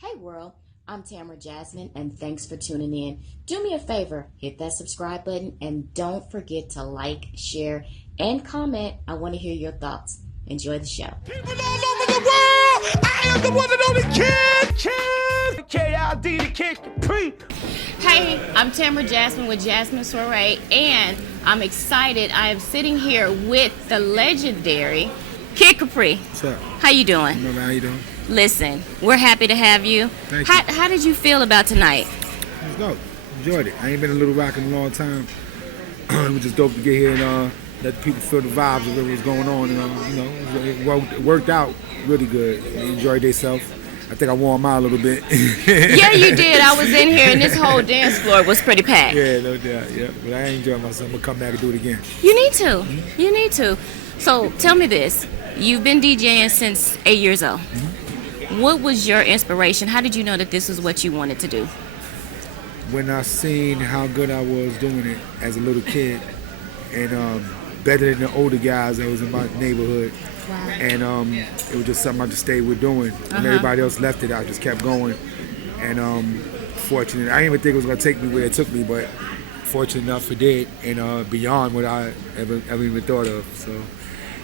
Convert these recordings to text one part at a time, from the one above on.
Hey world, I'm Tamara Jasmine and thanks for tuning in. Do me a favor, hit that subscribe button and don't forget to like, share, and comment. I want to hear your thoughts. Enjoy the show. People all over the world, I am the one and only Kid. K-I-D, the Kid Capri. Hey, I'm Tamara Jasmine with jasminesoiree and I'm excited. I am sitting here with the legendary Kid Capri. What's up? How you doing? How you doing? Listen, we're happy to have you. Thank you. How did you feel about tonight? Let's go. Enjoyed it. I ain't been in Little Rock in a long time. It was just dope to get here and let the people feel the vibes of what was going on. And it worked out really good. They enjoyed themselves. I think I wore them out a little bit. Yeah, you did. I was in here and this whole dance floor was pretty packed. Yeah, no doubt. Yeah, but I enjoyed myself. I'm gonna come back and do it again. You need to. You need to. So tell me this. You've been DJing since 8 years old. What was your inspiration? How did you know that this was what you wanted to do? When I seen how good I was doing it as a little kid, and better than the older guys that was in my neighborhood, Wow. and it was just something I just stayed with doing. When everybody else left it, I just kept going. And fortunate, I didn't even think it was gonna take me where it took me, but fortunate enough it did, and beyond what I ever even thought of. So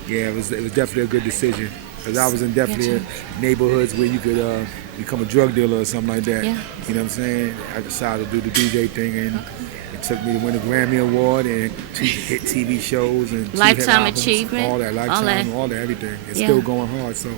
yeah, it was definitely a good decision. Because I was in definitely neighborhoods where you could become a drug dealer or something like that. Yeah. You know what I'm saying? I decided to do the DJ thing, and it took me to win a Grammy Award and 2 hit TV shows and 2 Lifetime hit albums, achievement, all that, lifetime, all that, everything. It's still going hard, so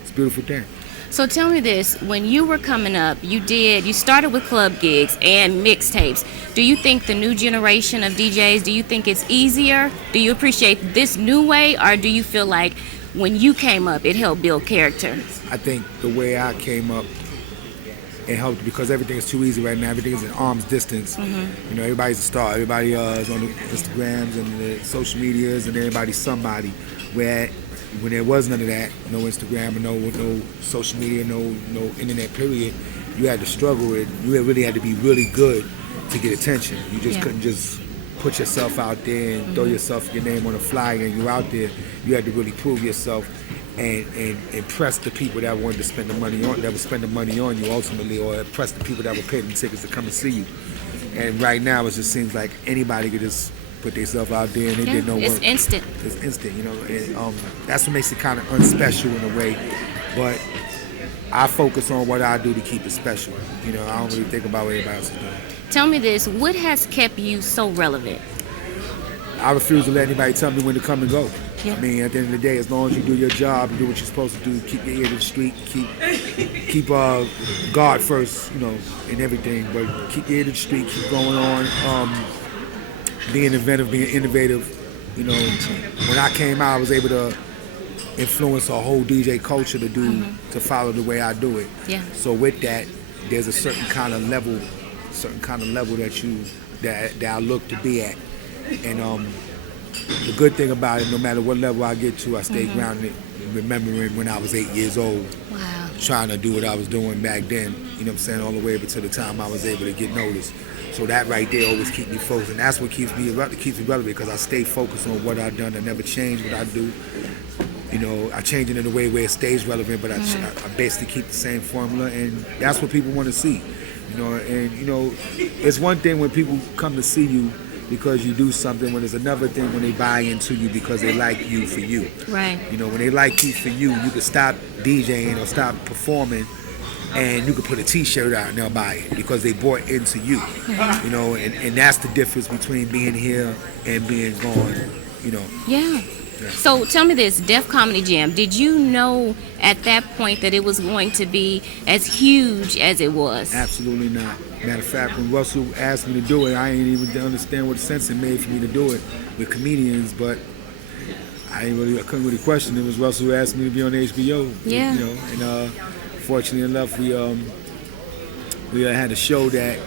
it's a beautiful thing. So tell me this, when you were coming up, you started with club gigs and mixtapes. Do you think the new generation of DJs, do you think it's easier? Do you appreciate this new way, or do you feel like when you came up, it helped build character? I think the way I came up, it helped because everything is too easy right now. Everything is at arm's distance. You know, everybody's a star. Everybody is on the Instagrams and the social medias, and everybody's somebody. Where when there was none of that, no Instagram and no social media, no internet period, you had to struggle with. You really had to be really good to get attention. You just couldn't just put yourself out there and throw your name on a flyer and you're out there. You had to really prove yourself and impress the people that wanted to spend the money on, that would spend the money on you ultimately, or impress the people that would pay them tickets to come and see you. And right now it just seems like anybody could just put themselves out there and they did no work. It's instant. It's instant, you know, and that's what makes it kind of unspecial in a way. But I focus on what I do to keep it special. You know, I don't really think about what everybody else is doing. Tell me this, what has kept you so relevant? I refuse to let anybody tell me when to come and go. Yeah. I mean, at the end of the day, as long as you do your job, you do what you're supposed to do, keep your ear to the street, keep God first, you know, in everything. But keep your ear to the street, keep going on, being inventive, being innovative. You know, when I came out, I was able to influence a whole DJ culture to follow the way I do it. Yeah. So with that, there's a certain kind of level that I look to be at. And the good thing about it, no matter what level I get to, I stay grounded, remembering when I was 8 years old, trying to do what I was doing back then, you know what I'm saying, all the way up until the time I was able to get noticed. So that right there always keeps me focused, and that's what keeps me relevant, because I stay focused on what I've done. I never change what I do. You know, I change it in a way where it stays relevant, but I basically keep the same formula, and that's what people want to see. You know, and you know, it's one thing when people come to see you because you do something, when there's another thing when they buy into you because they like you for you. Right. You know, when they like you for you, you can stop DJing or stop performing and you can put a t-shirt out and they'll buy it because they bought into you. You know, and that's the difference between being here and being gone, you know. Yeah. So tell me this, Def Comedy Jam, did you know at that point that it was going to be as huge as it was? Absolutely not. Matter of fact, when Russell asked me to do it, I didn't even understand what sense it made for me to do it with comedians, but I couldn't really question it. It was Russell who asked me to be on HBO. Yeah. You know, and fortunately enough, we had a show that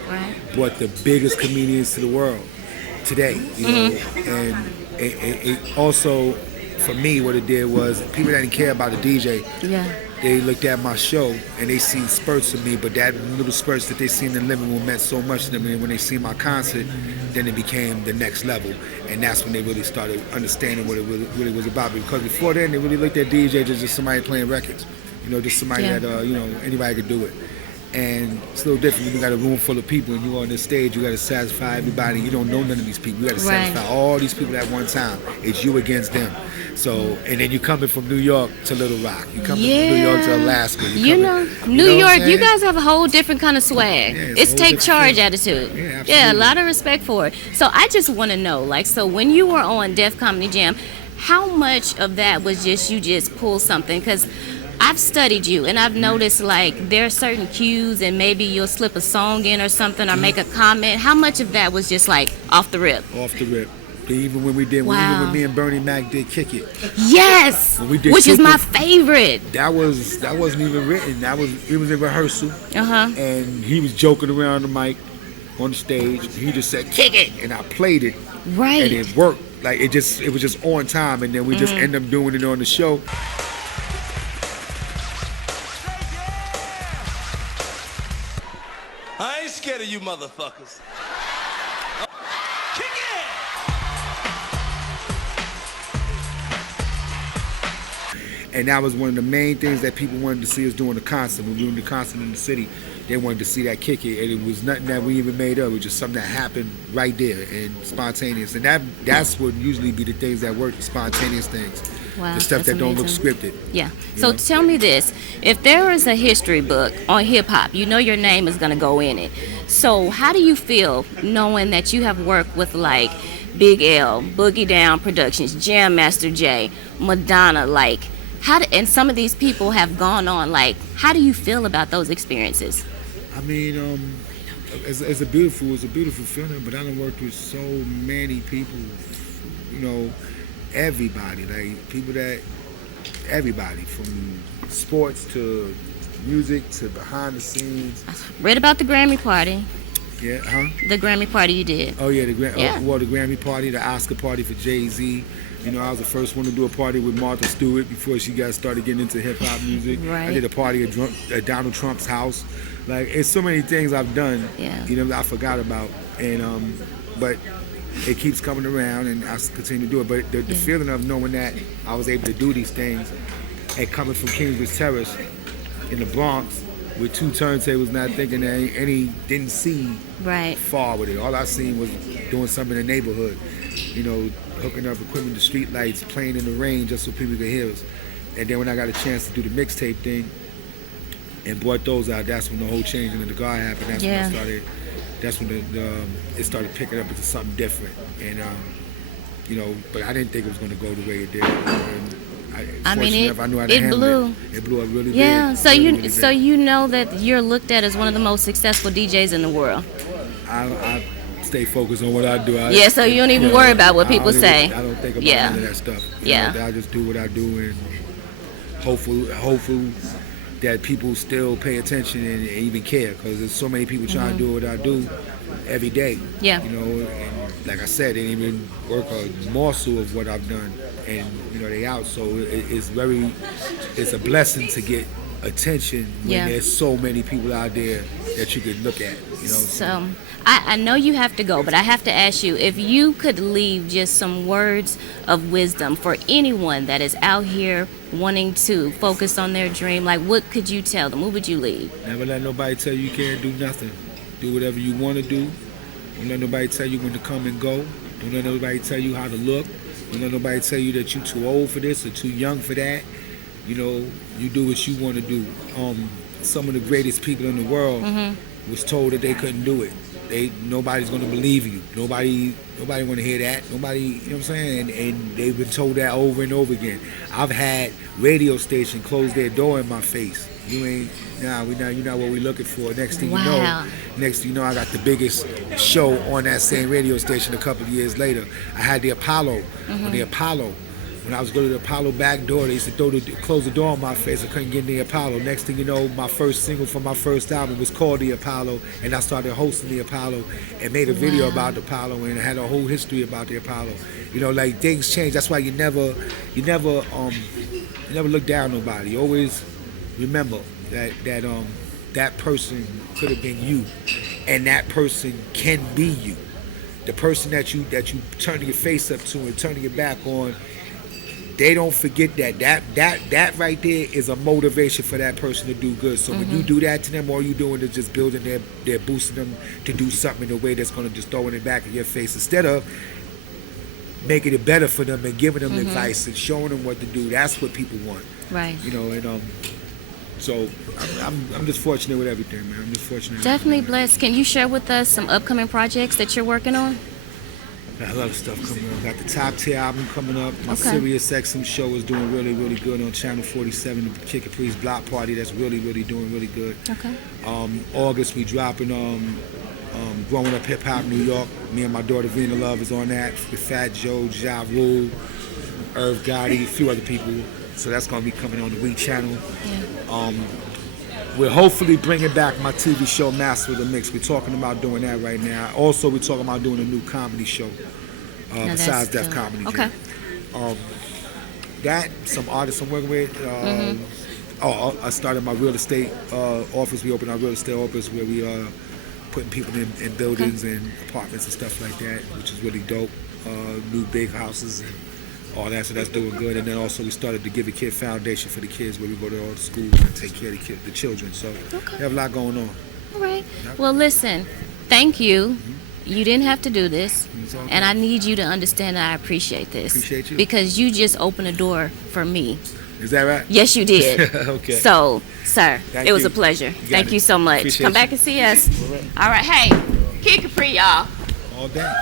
brought the biggest comedians to the world today. You know, and it also, for me, what it did was people that didn't care about the DJ. Yeah. They looked at my show and they seen spurts of me, but that little spurts that they seen in the living room meant so much to them. And when they seen my concert, then it became the next level. And that's when they really started understanding what it really was about. Because before then, they really looked at DJs as just somebody playing records. You know, just somebody that, you know, anybody could do it. And it's a little different when you got a room full of people and you're on this stage, you got to satisfy everybody. You don't know none of these people. You got to satisfy all these people at one time. It's you against them. So, and then you coming from New York to Little Rock. You coming from New York to Alaska. New York, you guys have a whole different kind of swag. Yeah, it's take charge attitude. Yeah, absolutely. Yeah, a lot of respect for it. So I just want to know, like, so when you were on Def Comedy Jam, how much of that was just you just pull something? Because I've studied you and I've noticed like there are certain cues and maybe you'll slip a song in or something or make a comment. How much of that was just like off the rip? Off the rip. Even when we did, even when me and Bernie Mac did Kick It. Yes, when we did which Kick is my It, favorite. That wasn't even written. It was in rehearsal. And he was joking around the mic on the stage. He just said Kick It, and I played it. Right. And it worked. Like it was just on time, and then we just ended up doing it on the show. I ain't scared of you motherfuckers. Kick it! And that was one of the main things that people wanted to see us doing the concert. When we were doing the concert in the city, they wanted to see that Kick It, and it was nothing that we even made up. It was just something that happened right there and spontaneous. And that's what usually be the things that work, the spontaneous things. Wow, the stuff that don't look scripted. Yeah. So tell me this. If there is a history book on hip-hop, you know your name is going to go in it. So how do you feel knowing that you have worked with like Big L, Boogie Down Productions, Jam Master Jay, Madonna, like, and some of these people have gone on, like, how do you feel about those experiences? I mean, it's a beautiful feeling, but I done worked with so many people, you know, everybody, everybody from sports to music to behind the scenes. I read about the Grammy party. Yeah, huh? The Grammy party you did. Oh yeah, the Grammy party, the Oscar party for Jay-Z. You know, I was the first one to do a party with Martha Stewart before she started getting into hip-hop music. Right. I did a party at Donald Trump's house. Like, it's so many things I've done, you know, that I forgot about. And but it keeps coming around, and I continue to do it. But the feeling of knowing that I was able to do these things, and coming from Kingsbridge Terrace in the Bronx with 2 turntables, not thinking that any didn't see far with it. All I seen was doing something in the neighborhood, you know, hooking up equipment to street lights, playing in the rain just so people could hear us. And then when I got a chance to do the mixtape thing and brought those out, that's when the whole change in the guard happened. That's when I started. That's when it started picking up into something different. And you know, but I didn't think it was going to go the way it did. I mean, I knew how to handle blew. It blew up really big. Yeah, so you know that you're looked at as one of the most successful DJs in the world. I stay focused on what I do. So you don't even worry about what people say. I don't think about any of that stuff. You know, I just do what I do, and hopeful that people still pay attention and even care, because there's so many people trying to do what I do every day. Yeah. You know, and like I said, they didn't even work a morsel of what I've done, and you know they out. So it's a blessing to get attention when there's so many people out there that you could look at. You know. So I know you have to go, but I have to ask you, if you could leave just some words of wisdom for anyone that is out here wanting to focus on their dream, like what could you tell them? What would you leave? Never let nobody tell you can't do nothing. Do whatever you want to do. Don't let nobody tell you when to come and go. Don't let nobody tell you how to look. Don't let nobody tell you that you're too old for this or too young for that. You know, you do what you want to do. Some of the greatest people in the world was told that they couldn't do it. Nobody's gonna believe you. Nobody want to hear that. Nobody, you know what I'm saying? And they've been told that over and over again. I've had radio station close their door in my face. You're not what we're looking for. Next thing you know, I got the biggest show on that same radio station a couple of years later. I had the Apollo. On the Apollo, when I was going to the Apollo back door, they used to close the door on my face. I couldn't get in the Apollo. Next thing you know, my first single from my first album was called The Apollo, and I started hosting the Apollo and made a video about the Apollo, and I had a whole history about the Apollo. You know, like, things change. That's why you never look down on nobody. You always remember that person could have been you, and that person can be you. The person that you turning your face up to and turning your back on, they don't forget that right there is a motivation for that person to do good. So when you do that to them, all you doing is just building they're boosting them to do something in a way that's going to just throw it back in your face instead of making it better for them and giving them advice and showing them what to do. That's what people want. Right. You know, and so I'm just fortunate with everything, man. I'm just fortunate. Definitely blessed. Can you share with us some upcoming projects that you're working on? Got a lot of stuff coming up. Got the Top Tier album coming up. My Okay. Sirius XM show is doing really, really good on Channel 47. The Kid Capri's Block Party, that's really, really doing really good. Okay. August we dropping Growing Up Hip Hop New York. Me and my daughter Vina Love is on that. With Fat Joe, Ja Rule, Irv Gotti, a few other people. So that's gonna be coming on the We channel. Yeah. We're hopefully bringing back my TV show Master of the Mix. We're talking about doing that right now. Also, we're talking about doing a new comedy show besides Def dope. Comedy. Okay. That, some artists I'm working with. I started my real estate office. We opened our real estate office where we putting people in buildings and apartments and stuff like that, which is really dope. New big houses and all that, so that's doing good. And then also we started the Give a Kid Foundation for the kids, where we go to all the schools and take care of the children. So we have a lot going on. All right. Well, listen, thank you. You didn't have to do this, It's all good. and I need you to understand that I appreciate this. Appreciate you. Because you just opened a door for me. Is that right? Yes, you did. Okay. So, sir, Thank it was you. a pleasure. got Thank it. you so much. Appreciate Come you. back and see us. All right. All right. Hey, Kid Capri, y'all. All day.